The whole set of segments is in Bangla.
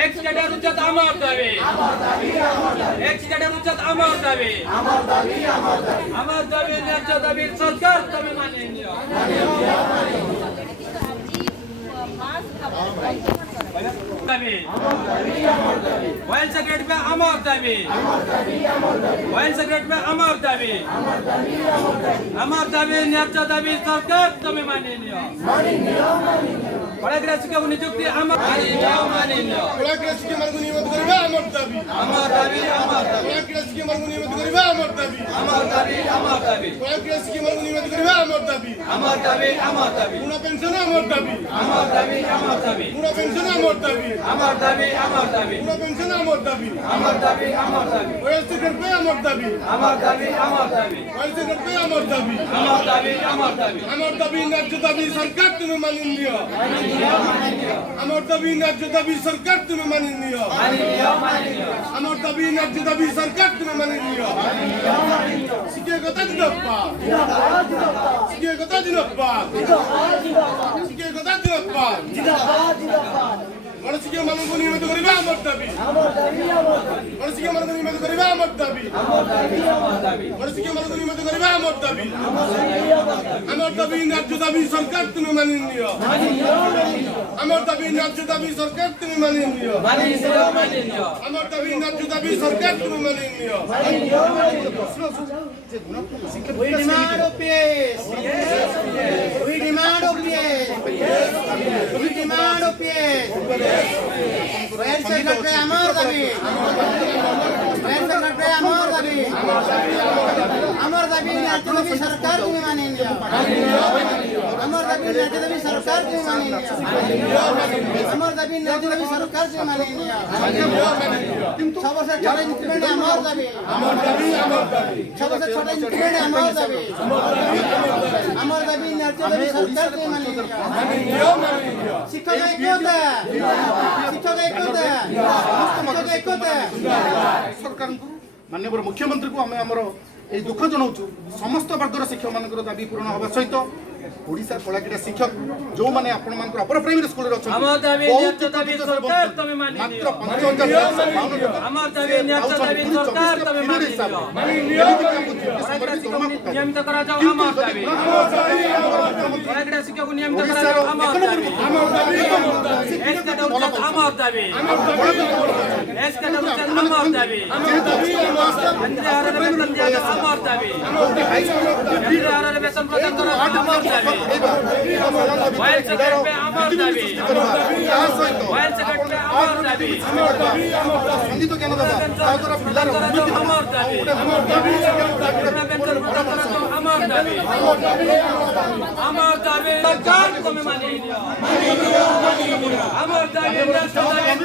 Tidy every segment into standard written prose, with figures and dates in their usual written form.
এক্স ক্যাডার উচ্চত আমার দাবি এক্স ক্যাডার উচ্চত আমার দাবি আমার দাবি ন্যায্য দাবির সরকার তুমি মানিয়ে নিও দাবি ওয়েল সেক্রেটারি पे আমার দাবি ওয়েল সেক্রেটারি पे আমার দাবি ন্যায্য দাবি সরকার তুমি মানিয়ে নিও পড়াগ্রাসী কে নিযুক্তি আমার মানিয়ে নিও পড়াগ্রাসী কে মানব নিয়মিত করিবা আমার দাবি পড়াগ্রাসী কে মানব নিয়মিত করিবা আমার দাবি পড়াগ্রাসী কে মানব নিয়মিত করিবা আমার দাবি পুনা পেনশন আমার দাবি পুনা পেনশন আমার দাবি পুনা পেনশন আমার দাবি ওয়েল সেক্রেটারি আমার দাবি ওয়েল সেক্রেটারি আমার দাবি ন্যায্য দাবি সরকার তুমি মানিয়ে নিও আমার দাবি ন্যায্য দাবি সরকার তুমি মানিয়ে নিও আমার দাবি ন্যায্য দাবি সরকার তুমি মানিয়ে নিও শিক্ষকতা জিন্দাবাদ শিক্ষকতা জিন্দাবাদ শিক্ষকতা জিন্দাবাদ মানুষকে মানুষ নিয়মিত করিবা আমার দাবি মানুষকে মানুষ নিয়মিত করিবা আমার দাবি মানুষকে মানুষ নিয়মিত করিবা আমার দাবি ন্যায্য দাবি সরকার তুমি মানিয়ে নিও আমার দাবি ন্যায্য দাবি সরকার তুমি মানিয়ে নিও আমার দাবি ন্যায্য দাবি সরকার তুমি মানিয়ে নিও We demand of peace. We demand of peace. We demand of peace. Well secretary আমার দাবি well secretary আমার দাবি ন্যায্য দাবি সরকার তুমি মানিয়ে নিও আমার দাবি ন্যায্য দাবি সরকার তুমি মানিয়ে নিও আমার দাবি ন্যায্য দাবি সরকার তুমি মানিয়ে নিও কিন্তু সর্বশেষ ছোট ইনক্রিমেন্ট আমার দাবি সর্বশেষ ছোট ইনক্রিমেন্ট আমার দাবি ন্যায্য দাবি সরকার তুমি মানিয়ে নিও শিক্ষক ঐক্যতা सरकार माननीय मुख्यमंत्री को आम आमर ये दुख जनाऊँ समस्त वर्गर शिक्षक मान दाबी पूरण हवा सहित ओडिशा कलाक्रीड़ा शिक्षक जो मैंने upper primary school well secretary पे আমার দাবি ওয়েল সেক্রেটারি আমার দাবি संगीत ज्ञान देवा पिलार আমার দাবি আমার দাবি সরকার তুমি মানিয়ে নিও আমার দাবি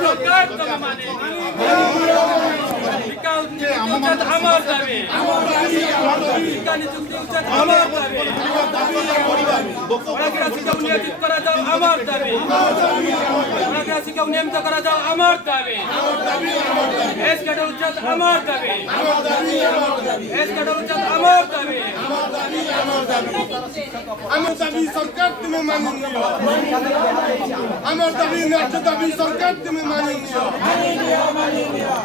সরকার তুমি মানিয়ে নিও আমার দাবি নিযুক্তি উচিত আমার দাবি পড়াগ্রাসীকে নিয়োজিত করা যাও আমার দাবি পড়াগ্রাসীকে নিয়মিত করা যাও আমার দাবি এস ক্যাডার উচিত আমার দাবি এস ক্যাডার উচিত আমার দাবি আমার দাবি সরকার তুমি মানিয়ে নিও আমার দাবি ন্যায্য দাবি সরকার তুমি মানিয়ে নিও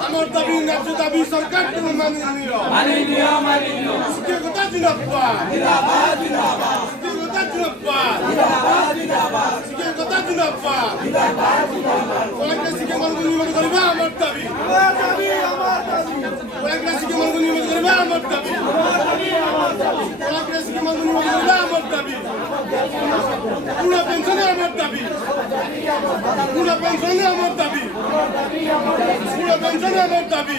আমার দাবি ন্যায্য দাবি সরকার তুমি মানিয়ে নিও শিক্ষকতা জিন্দাবাদ শিক্ষকতা জিন্দাবাদ শিক্ষকতা জিন্দাবাদ কলেজকে মানুষ নিয়মিত করিবা আমার দাবি কলেজকে মানুষ নিয়মিত করিবা আমার দাবি কলেজকে মানুষ নিয়মিত করিবা আমার দাবি পুনা পেনশনে আমার দাবি পুনা পেনশনে আমার দাবি পুনা পেনশনে আমার দাবি